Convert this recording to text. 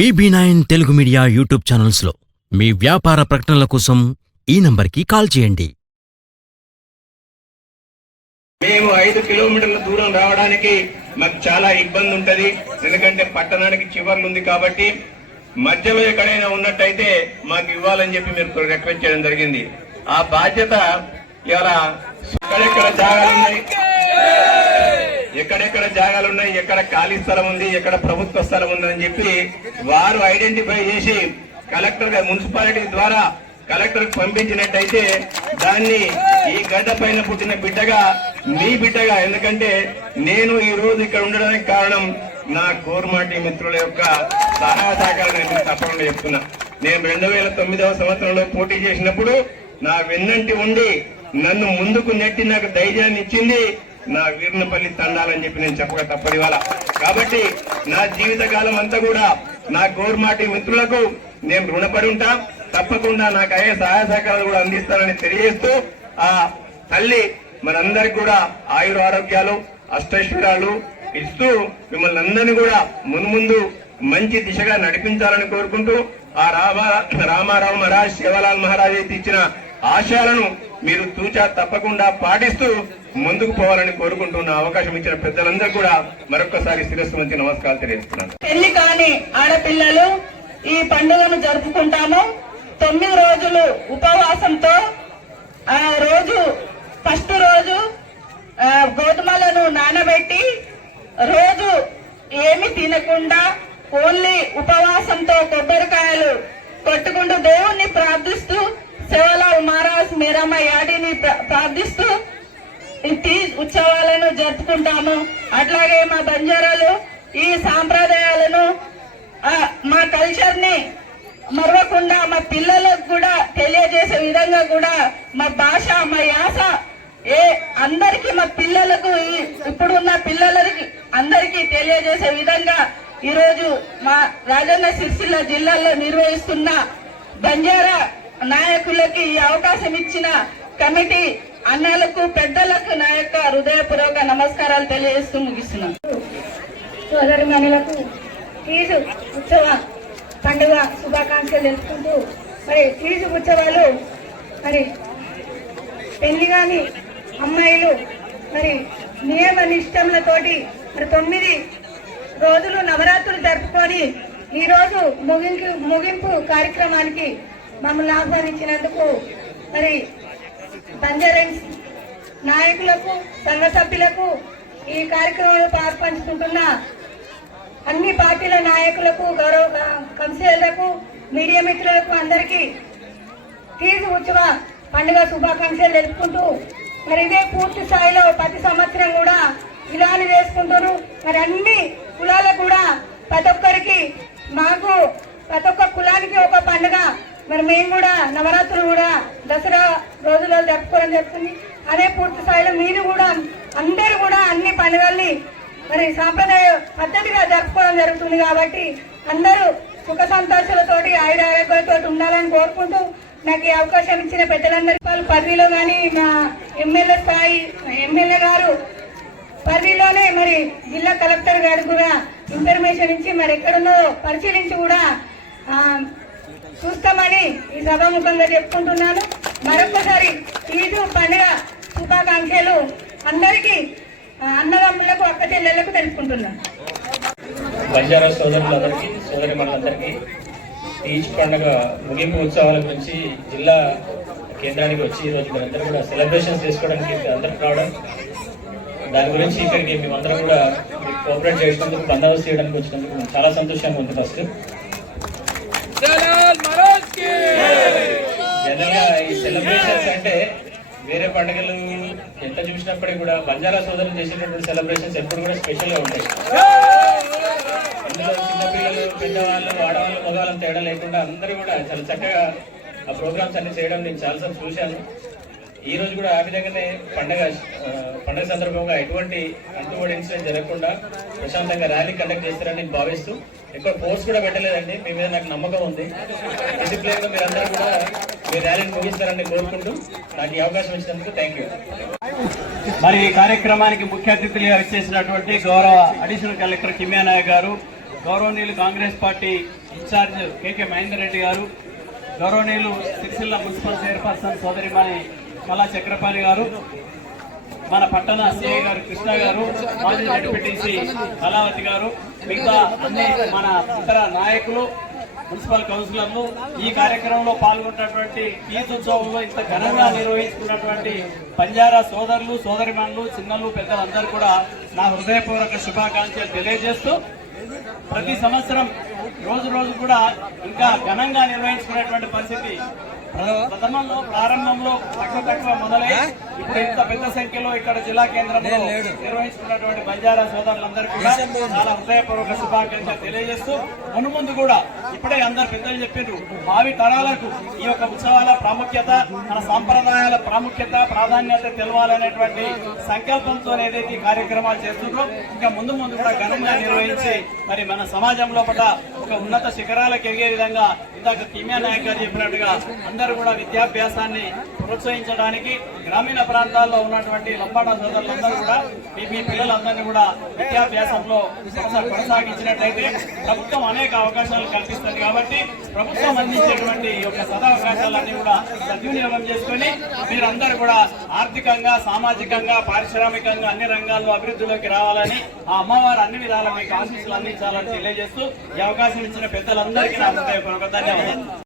BB nine Telugu media YouTube ఛానల్స్లో మీ వ్యాపార ప్రకటనల కోసం ఈ నంబర్కి కాల్ చేయండి. మేము ఐదు కిలోమీటర్ల దూరం రావడానికి మాకు చాలా ఇబ్బంది ఉంటది. ఎందుకంటే పట్టణానికి చివర్లు ఉంది కాబట్టి మధ్యలో ఎక్కడైనా ఉన్నట్టయితే మాకు ఇవ్వాలని చెప్పి మీరు రిక్వెస్ట్ చేయడం జరిగింది. ఆ బాధ్యత ఇలా ఎక్కడెక్కడ జాగాలున్నాయి ఎక్కడెక్కడ జాగాలు ఉన్నాయి ఎక్కడ ఖాళీ స్థలం ఉంది ఎక్కడ ప్రభుత్వ స్థలం ఉందని చెప్పి వారు ఐడెంటిఫై చేసి కలెక్టర్ మున్సిపాలిటీ ద్వారా కలెక్టర్ పంపించినట్టయితే దాన్ని ఈ గడ్డ పైన పుట్టిన బిడ్డగా మీ బిడ్డగా. ఎందుకంటే నేను ఈ రోజు ఇక్కడ ఉండడానికి కారణం నా కోర్మాటి మిత్రుల యొక్క సహాయ సహకారం నేను తప్పకుండా చెప్తున్నా. నేను రెండు వేల తొమ్మిదవ సంవత్సరంలో పోటీ చేసినప్పుడు నా వెన్నంటి ఉండి నన్ను ముందుకు నెట్టి నాకు ధైర్యాన్ని ఇచ్చింది నా వీర్నపల్లి తండాలని చెప్పి నేను చెప్పక తప్పని వాళ్ళ కాబట్టి నా జీవితకాలం అంతా కూడా నా గోర్మాటి మిత్రులకు నేను రుణపడి ఉంటా తప్పకుండా నాకు అయ్యే సహాయ సహకారాలు కూడా అందిస్తానని తెలియజేస్తూ ఆ తల్లి మనందరికి కూడా ఆయుర ఆరోగ్యాలు అష్టైశ్వర్యాలు ఇస్తూ మిమ్మల్ని అందరినీ కూడా మున్ముందు మంచి దిశగా నడిపించాలని కోరుకుంటూ ఆ రామ రామారావు మహారాజ్ శివలాల్ మహారాజ్ అయితే ఇచ్చిన ఆశయాలను మీరు తూచా తప్పకుండా పాటిస్తూ ముందుకు పోవాలని కోరుకుంటున్న అవకాశం ఇచ్చిన పెద్దలందరూ కూడా మరొకసారి శిరస్సు మంచి నమస్కారాలు తెలియజేస్తున్నాను. పెళ్ళి కాని ఆడపిల్లలు ఈ పండుగను జరుపుకుంటాము. తొమ్మిది రోజులు ఉపవాసంతో ఆ రోజు ఫస్ట్ రోజు ఆ, గోధుమలను నానబెట్టి రోజు ఏమి తినకుండా ఓన్లీ ఉపవాసంతో కొబ్బరికాయలు కొట్టుకుంటూ దేవుణ్ణి ప్రార్థిస్తూ శివలావు మహారాజ్ మీరమ్మ యాడిని ప్ర- ప్రార్థిస్తూ ఈ తీజ్ ఉత్సవాలను జరుపుకుంటాము. అట్లాగే మా బంజారాలు ఈ సాంప్రదాయాలను మా కల్చర్ని మరవకుండా మా పిల్లలకు కూడా తెలియజేసే విధంగా కూడా మా భాష మా యాస ఏ అందరికి మా పిల్లలకు ఇప్పుడున్న పిల్లలకి అందరికీ తెలియజేసే విధంగా ఈరోజు మా రాజన్న సిరిసిల్ల జిల్లాలో నిర్వహిస్తున్న బంజారా నాయకులకి ఈ అవకాశం ఇచ్చిన కమిటీ అన్నలకు పెద్దలకు నా యొక్క హృదయపూర్వక నమస్కారాలు తెలియజేస్తూ ముగిస్తున్నాను. సోదరి మనులకు తీజు ఉత్సవ పండుగ శుభాకాంక్షలు తెలుపుకుంటూ మరి తీజు ఉత్సవాలు మరి పెళ్ళి కాని అమ్మాయిలు మరి నియమ నిష్టములతోటి మరి తొమ్మిది రోజులు నవరాత్రులు జరుపుకొని ఈరోజు ముగింపు ముగింపు కార్యక్రమానికి మమ్మల్ని ఆహ్వానించినందుకు మరి బంజారెన్స్ నాయకులకు సంఘ సభ్యులకు ఈ కార్యక్రమంలో పాల్పంచుకుంటున్న అన్ని పార్టీల నాయకులకు గౌరవ కౌన్సిలర్లకు మీడియా మిత్రులకు అందరికీ తీజు ఉత్సవ పండుగ శుభాకాంక్షలు తెలుపుకుంటూ మరి ఇదే పూర్తి స్థాయిలో ప్రతి సంవత్సరం కూడా ఇలానే చేసుకుంటారు మరి అన్ని కులాలకు కూడా ప్రతి ఒక్కరికి మాకు ప్రతి ఒక్క కులానికి ఒక పండుగ మరి మేము కూడా నవరాత్రులు కూడా దసరా రోజులలో జరుపుకోవడం జరుగుతుంది అదే పూర్తి స్థాయిలో మీరు కూడా అందరూ కూడా అన్ని పండుగల్ని మరి సాంప్రదాయ పద్ధతిగా జరుపుకోవడం జరుగుతుంది కాబట్టి అందరూ సుఖ సంతోషాలతోటి ఆయుర ఆరోగ్యాలతో ఉండాలని కోరుకుంటూ నాకు ఈ అవకాశం ఇచ్చిన పెద్దలందరికీ వాళ్ళు పదవిలో కానీ మా ఎమ్మెల్యే స్థాయి ఎమ్మెల్యే గారు పదవిలోనే మరి జిల్లా కలెక్టర్ గారు కూడా ఇన్ఫర్మేషన్ ఇచ్చి మరి ఎక్కడున్నో పరిశీలించి కూడా చూస్తామని ఈ సభాముఖంగా చెప్పుకుంటున్నాను. మరొకసారి ఈదు పండుగ శుభాకాంక్షలు అందరికీ అన్నదమ్ములకు అక్క చెల్లెళ్ళకు తెలుపుకుంటున్నాను. బంజారా సోదరులందరికీ సోదరి మనందరికీ తీజ్ పండుగ ముగింపు ఉత్సవాల గురించి జిల్లా కేంద్రానికి వచ్చి ఈరోజు మీరందరూ కూడా సెలబ్రేషన్స్ చేసుకోవడానికి అందరికి రావడం దాని గురించి ఇక్కడికి మేమందరం కూడా కోఆపరేట్ చేసినందుకు బందోబస్తు చేయడానికి వచ్చినందుకు చాలా సంతోషంగా ఉంది ఫస్ట్. జనరల్గా ఈ సెలబ్రేషన్స్ అంటే వేరే పండుగలు ఎంత చూసినప్పటికీ కూడా బంజారా సోదరులు చేసేటటువంటి సెలబ్రేషన్స్ ఎప్పుడు కూడా స్పెషల్గా ఉంటాయి. అందులో చిన్నపిల్లలు పెద్దవాళ్ళు ఆడవాళ్ళు మగవాళ్ళని తేడా లేకుండా అందరూ కూడా చాలా చక్కగా ఆ ప్రోగ్రామ్స్ అన్ని చేయడం నేను చాలాసార్లు చూశాను. ఈ రోజు కూడా ఆ విధంగానే పండగ పండగ సందర్భంగా ఎటువంటి అంటుబడి ఇన్సిడెంట్ జరగకుండా ప్రశాంతంగా ర్యాలీ కండక్ట్ చేస్తారని నేను భావిస్తూ ఎక్కువ ఫోర్స్ కూడా పెట్టలేదండి. మీ మీద నాకు నమ్మకం ఉంది. డిసిప్లిన్గా మీరందరూ కూడా మీ ర్యాలీని ముగిస్తారని కోరుకుంటూ నాకు ఈ అవకాశం ఇచ్చినందుకు థ్యాంక్ యూ. మరి ఈ కార్యక్రమానికి ముఖ్య అతిథులుగా వచ్చేసినటువంటి గౌరవ అడిషనల్ కలెక్టర్ కిమ్యానాయక్ గారు గౌరవనీయులు Congress party in charge K K Mahender Reddy గారు గౌరవనీయులు సిరిసిల్ల మున్సిపల్ చైర్పర్సన్ సోదరిమణి కళా చక్రపాణి గారు మన పట్టణ సిఐ గారు కృష్ణ గారు మాజీ జడ్పీటీసీ కళావతి గారు మిగతా అన్ని మన ఇతర నాయకులు మున్సిపల్ కౌన్సిలర్లు ఈ కార్యక్రమంలో పాల్గొన్నటువంటి ఈద్ ఉత్సవంలో ఇంత ఘనంగా నిర్వహించుకున్నటువంటి పంజారా సోదరులు సోదరిమణులు చిన్నలు పెద్దలందరూ కూడా నా హృదయపూర్వక శుభాకాంక్షలు తెలియజేస్తూ ప్రతి సంవత్సరం రోజు రోజు కూడా ఇంకా ఘనంగా నిర్వహించుకునేటువంటి పరిస్థితి ప్రథమంలో ప్రారంభంలో తక్కువ తక్కువ మొదలై ఇప్పుడు ఇంత పెద్ద సంఖ్యలో ఇక్కడ జిల్లా కేంద్రంలో నిర్వహించుకున్నటువంటి బంజారా సోదరులందరికీ కూడా చాలా హృదయపూర్వక శుభాకాంక్షలు తెలియజేస్తూ మునుముందు కూడా ఇప్పుడే అందరు పెద్దలు చెప్పిండ్రు భావి తరాలకు ఈ యొక్క ఉత్సవాల ప్రాముఖ్యత మన సాంప్రదాయాల ప్రాముఖ్యత ప్రాధాన్యత తెలవాలనేటువంటి సంకల్పంతో ఏదైతే ఈ కార్యక్రమాలు చేస్తుండ్రో ఇంకా ముందు ముందు కూడా ఘనంగా నిర్వహించి మరి మన సమాజంలో పట ఒక ఉన్నత శిఖరాలకు ఎదిగే విధంగా ఇందాక కిమ్యా నాయక్ గారు చెప్పినట్టుగా అందరూ కూడా విద్యాభ్యాసాన్ని ప్రోత్సహించడానికి గ్రామీణ ప్రాంతాల్లో ఉన్నటువంటి లంబాడ సోదరులందరూ కూడా మీ మీ పిల్లలందరినీ కూడా విద్యాభ్యాసంలో కొనసాగించినట్లయితే ప్రభుత్వం అనేక అవకాశాలు కల్పిస్తుంది కాబట్టి ప్రభుత్వం అందించేటువంటి ఈ యొక్క సదవకాశాలన్నీ కూడా సద్వినియోగం చేసుకొని మీరందరూ కూడా ఆర్థికంగా సామాజికంగా పారిశ్రామికంగా అన్ని రంగాల్లో అభివృద్ధిలోకి రావాలని ఆ అమ్మవారు అన్ని విధాల మీకు ఆశీస్సులు అందించాలని తెలియజేస్తూ ఈ అవకాశం ఇచ్చిన పెద్దలందరికీ నా హృదయపూర్వక ధన్యవాదాలు.